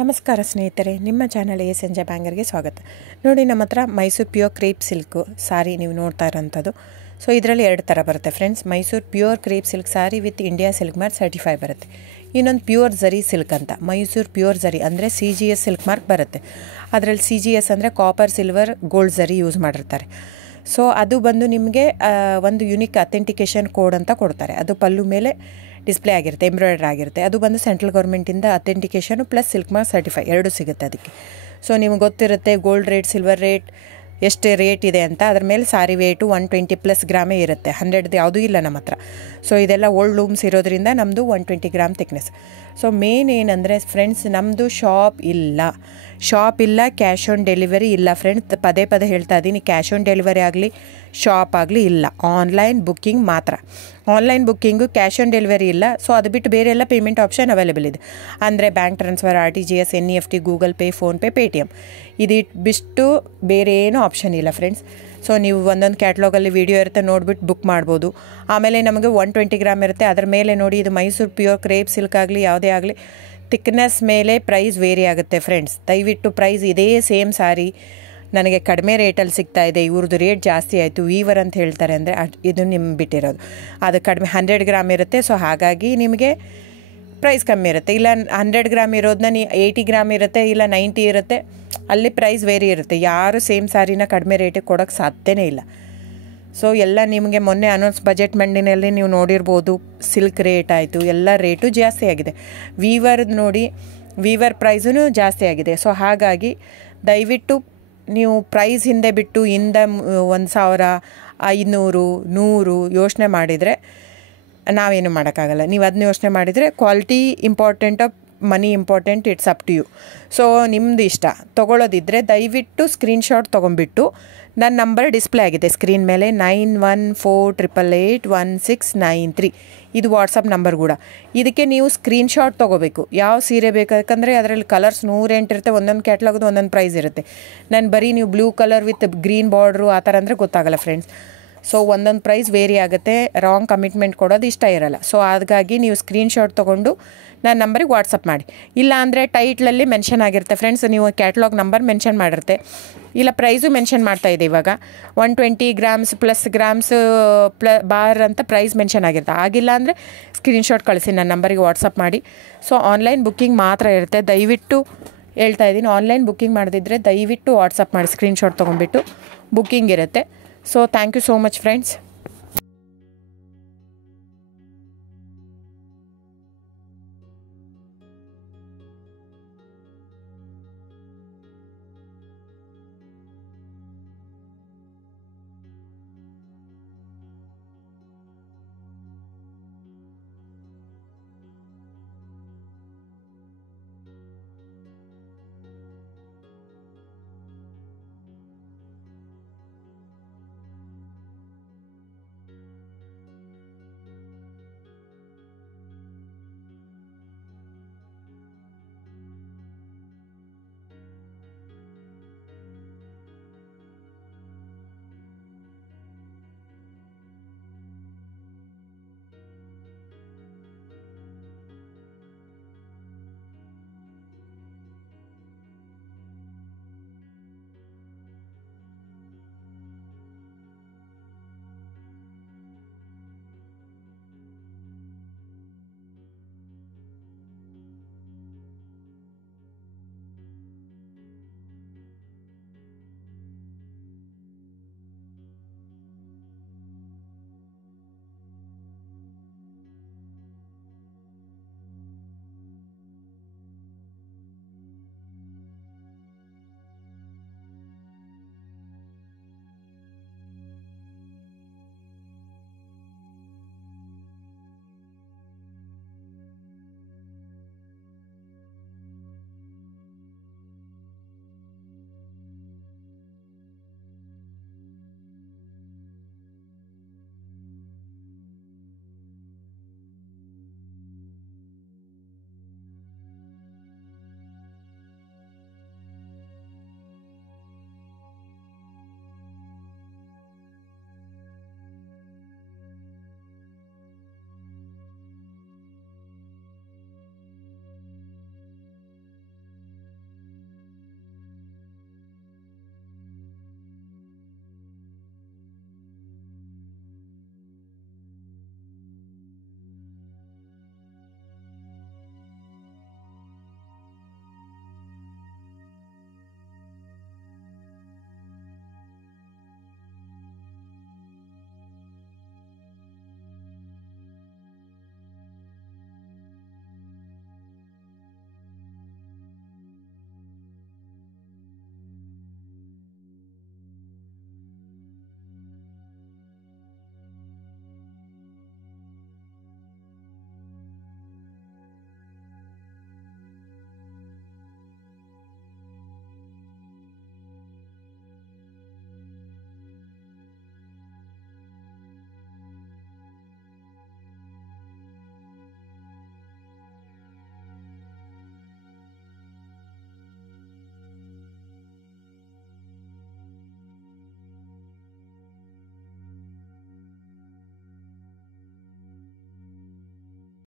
ನಮಸ್ಕಾರ ಸ್ನೇಹಿತರೆ, ನಿಮ್ಮ ಚಾನಲ್ ಸಂಜೆ ಬ್ಯಾಂಗರ್ಗೆ ಸ್ವಾಗತ. ನೋಡಿ, ನಮ್ಮ ಹತ್ರ ಮೈಸೂರು ಪ್ಯೂರ್ ಕ್ರೇಪ್ ಸಿಲ್ಕು ಸಾರಿ ನೀವು ನೋಡ್ತಾ ಇರೋಂಥದ್ದು. ಸೊ ಇದರಲ್ಲಿ ಎರಡು ಥರ ಬರುತ್ತೆ friends. Mysuru pure crepe silk sorry with India silk mark certify ಬರುತ್ತೆ. ಇನ್ನೊಂದು ಪ್ಯೂರ್ ಝರಿ ಸಿಲ್ಕ್ ಅಂತ, ಮೈಸೂರು ಪ್ಯೂರ್ ಝರಿ ಅಂದರೆ CGS ಸಿಲ್ಕ್ ಮಾರ್ಕ್ ಬರುತ್ತೆ. ಅದರಲ್ಲಿ CGS ಅಂದರೆ ಕಾಪರ್, ಸಿಲ್ವರ್, ಗೋಲ್ಡ್ ಝರಿ ಯೂಸ್ ಮಾಡಿರ್ತಾರೆ. ಸೊ ಅದು ಬಂದು ನಿಮಗೆ ಒಂದು ಯುನಿಕ್ ಅಥೆಂಟಿಕೇಷನ್ ಕೋಡ್ ಅಂತ ಕೊಡ್ತಾರೆ. ಅದು ಪಲ್ಲು ಮೇಲೆ ಡಿಸ್ಪ್ಲೇ ಆಗಿರುತ್ತೆ, ಎಂಬ್ರಾಯ್ಡ್ರಿ ಆಗಿರುತ್ತೆ. ಅದು ಬಂದು ಸೆಂಟ್ರಲ್ ಗೌರ್ಮೆಂಟಿಂದ ಅಥೆಂಟಿಕೇಷನು ಪ್ಲಸ್ ಸಿಲ್ಕ್ ಮಾರ್ಕ್ ಸರ್ಟಿಫೈ ಎರಡೂ ಸಿಗುತ್ತೆ ಅದಕ್ಕೆ. ಸೊ ನಿಮಗೆ ಗೊತ್ತಿರುತ್ತೆ ಗೋಲ್ಡ್ ರೇಟ್, ಸಿಲ್ವರ್ ರೇಟ್ ಎಷ್ಟು ರೇಟ್ ಇದೆ ಅಂತ. ಅದ್ರ ಮೇಲೆ ಸಾರಿ ವೇಟು 120+ ಗ್ರಾಮೇ ಇರುತ್ತೆ, 100 ಯಾವುದೂ ಇಲ್ಲ ನಮ್ಮ ಹತ್ರ. ಸೊ ಇದೆಲ್ಲ ಓಲ್ಡ್ ಲೂಮ್ಸ್ ಇರೋದ್ರಿಂದ ನಮ್ಮದು 120 ಗ್ರಾಮ್ ಥಿಕ್ನೆಸ್. ಸೊ ಮೇನ್ ಏನಂದರೆ ಫ್ರೆಂಡ್ಸ್, ನಮ್ಮದು ಶಾಪ್ ಇಲ್ಲ, ಕ್ಯಾಶ್ ಆನ್ ಡೆಲಿವರಿ ಇಲ್ಲ ಫ್ರೆಂಡ್ಸ್. ಪದೇ ಹೇಳ್ತಾ ಇದ್ದೀನಿ, ಕ್ಯಾಶ್ ಆನ್ ಡೆಲಿವರಿ ಆಗಲಿ ಶಾಪ್ ಆಗಲಿ ಇಲ್ಲ, ಆನ್ಲೈನ್ ಬುಕ್ಕಿಂಗ್ ಮಾತ್ರ. Online booking, cash on delivery ಇಲ್ಲ. ಸೊ ಅದು ಬಿಟ್ಟು ಬೇರೆ ಎಲ್ಲ ಪೇಮೆಂಟ್ ಆಪ್ಷನ್ ಅವೈಲೇಬಲ್ ಇದೆ. ಅಂದರೆ bank transfer, RTGS, NEFT, Google pay, PhonePe, Paytm. ಇದು ಬಿಟ್ಟು ಬೇರೆ ಏನೂ ಆಪ್ಷನ್ ಇಲ್ಲ ಫ್ರೆಂಡ್ಸ್. ಸೊ ನೀವು ಒಂದೊಂದು ಕ್ಯಾಟ್ಲಾಗಲ್ಲಿ ವೀಡಿಯೋ ಇರುತ್ತೆ, ನೋಡಿಬಿಟ್ಟು ಬುಕ್ ಮಾಡ್ಬೋದು. ಆಮೇಲೆ ನಮಗೆ 120 ಗ್ರಾಮ್ ಇರುತ್ತೆ. ಅದರ ಮೇಲೆ ನೋಡಿ, ಇದು ಮೈಸೂರು ಪ್ಯೂರ್ ಕ್ರೇಪ್ ಸಿಲ್ಕ್ ಆಗಲಿ ಯಾವುದೇ ಆಗಲಿ ಥಿಕ್ನೆಸ್ ಮೇಲೆ ಪ್ರೈಸ್ ವೇರಿ ಆಗುತ್ತೆ ಫ್ರೆಂಡ್ಸ್. ದಯವಿಟ್ಟು ಪ್ರೈಸ್ ಇದೇ ಸೇಮ್ ಸಾರಿ ನನಗೆ ಕಡಿಮೆ ರೇಟಲ್ಲಿ ಸಿಗ್ತಾ ಇದೆ, ಇವ್ರದ್ದು ರೇಟ್ ಜಾಸ್ತಿ ಆಯಿತು ವೀವರ್ ಅಂತ ಹೇಳ್ತಾರೆ ಅಂದರೆ ಇದು ನಿಮ್ಮ ಬಿಟ್ಟಿರೋದು. ಅದು ಕಡಿಮೆ 100 ಗ್ರಾಮ್ ಇರುತ್ತೆ. ಸೊ ಹಾಗಾಗಿ ನಿಮಗೆ ಪ್ರೈಸ್ ಕಮ್ಮಿ ಇರುತ್ತೆ. ಇಲ್ಲ 100 ಗ್ರಾಮ್ ಇರೋದನ್ನ 80 ಗ್ರಾಮ್ ಇರುತ್ತೆ, ಇಲ್ಲ 90 ಇರುತ್ತೆ, ಅಲ್ಲಿ ಪ್ರೈಸ್ ವೇರಿ ಇರುತ್ತೆ. ಯಾರು ಸೇಮ್ ಸಾರಿನ ಕಡಿಮೆ ರೇಟಿಗೆ ಕೊಡೋಕ್ಕೆ ಸಾಧ್ಯನೇ ಇಲ್ಲ. ಸೊ ಎಲ್ಲ ನಿಮಗೆ ಮೊನ್ನೆ ಅನೌನ್ಸ್ ಬಜೆಟ್ ಮಂಡಿನಲ್ಲಿ ನೀವು ನೋಡಿರ್ಬೋದು, ಸಿಲ್ಕ್ ರೇಟ್ ಆಯಿತು, ಎಲ್ಲ ರೇಟು ಜಾಸ್ತಿ ಆಗಿದೆ. ವೀವರ್ದು ನೋಡಿ, ವೀವರ್ ಪ್ರೈಸೂ ಜಾಸ್ತಿ ಆಗಿದೆ. ಸೊ ಹಾಗಾಗಿ ದಯವಿಟ್ಟು ನೀವು ಪ್ರೈಸ್ ಹಿಂದೆ ಬಿಟ್ಟು 1,000, 500, 100 ಯೋಚನೆ ಮಾಡಿದರೆ ನಾವೇನು ಮಾಡೋಕ್ಕಾಗಲ್ಲ. ನೀವು ಅದನ್ನ ಯೋಚನೆ ಮಾಡಿದರೆ quality important, money important, it's up to you. So ನಿಮ್ಮದು ಇಷ್ಟ. ತೊಗೊಳ್ಳೋದಿದ್ದರೆ ದಯವಿಟ್ಟು ಸ್ಕ್ರೀನ್ಶಾಟ್ ತೊಗೊಂಬಿಟ್ಟು, ನನ್ನ ನಂಬರ್ ಡಿಸ್ಪ್ಲೇ ಆಗಿದೆ ಸ್ಕ್ರೀನ್ ಮೇಲೆ, 9148881693. ಇದು ವಾಟ್ಸಪ್ ನಂಬರ್ ಕೂಡ. ಇದಕ್ಕೆ ನೀವು ಸ್ಕ್ರೀನ್ಶಾಟ್ ತೊಗೋಬೇಕು. ಯಾವ ಸೀರೆ ಬೇಕು, ಯಾಕಂದರೆ ಅದರಲ್ಲಿ ಕಲರ್ಸ್ 108 ಇರುತ್ತೆ, ಒಂದೊಂದು ಕ್ಯಾಟ್ಲಾಗ್ದು ಒಂದೊಂದು ಪ್ರೈಸ್ ಇರುತ್ತೆ. ನಾನು ಬರೀ ನೀವು blue colour with green border ಆ ಥರ ಅಂದರೆ ಗೊತ್ತಾಗಲ್ಲ ಫ್ರೆಂಡ್ಸ್. ಸೊ ಒಂದೊಂದು ಪ್ರೈಸ್ ವೇರಿ ಆಗುತ್ತೆ, ರಾಂಗ್ ಕಮಿಟ್ಮೆಂಟ್ ಕೊಡೋದು ಇಷ್ಟ ಇರಲ್ಲ. ಸೊ ಹಾಗಾಗಿ ನೀವು ಸ್ಕ್ರೀನ್ಶಾಟ್ ತೊಗೊಂಡು ನನ್ನ ನಂಬರಿಗೆ ವಾಟ್ಸಪ್ ಮಾಡಿ. ಇಲ್ಲ ಅಂದರೆ ಟೈಟ್ಲಲ್ಲಿ ಮೆನ್ಷನ್ ಆಗಿರುತ್ತೆ ಫ್ರೆಂಡ್ಸ್, ನೀವು ಕ್ಯಾಟ್ಲಾಗ್ ನಂಬರ್ ಮೆನ್ಷನ್ ಮಾಡಿರುತ್ತೆ, ಇಲ್ಲ ಪ್ರೈಸು ಮೆನ್ಷನ್ ಮಾಡ್ತಾಯಿದೆ. ಇವಾಗ 120 ಗ್ರಾಮ್ಸ್ ಪ್ಲಸ್ ಗ್ರಾಮ್ಸ್ ಬಾರ್ ಅಂತ ಪ್ರೈಸ್ ಮೆನ್ಷನ್ ಆಗಿರುತ್ತೆ. ಆಗಿಲ್ಲ ಅಂದರೆ ಸ್ಕ್ರೀನ್ಶಾಟ್ ಕಳಿಸಿ, ನನ್ನ ನಂಬರಿಗೆ ವಾಟ್ಸಪ್ ಮಾಡಿ. ಸೊ ಆನ್ಲೈನ್ ಬುಕ್ಕಿಂಗ್ ಮಾತ್ರ ಇರುತ್ತೆ. ದಯವಿಟ್ಟು ಹೇಳ್ತಾ ಇದ್ದೀನಿ, ಆನ್ಲೈನ್ ಬುಕ್ಕಿಂಗ್ ಮಾಡದಿದ್ದರೆ ದಯವಿಟ್ಟು ವಾಟ್ಸಪ್ ಮಾಡಿ, ಸ್ಕ್ರೀನ್ಶಾಟ್ ತೊಗೊಂಡ್ಬಿಟ್ಟು ಬುಕ್ಕಿಂಗ್ ಇರುತ್ತೆ. So thank you so much friends.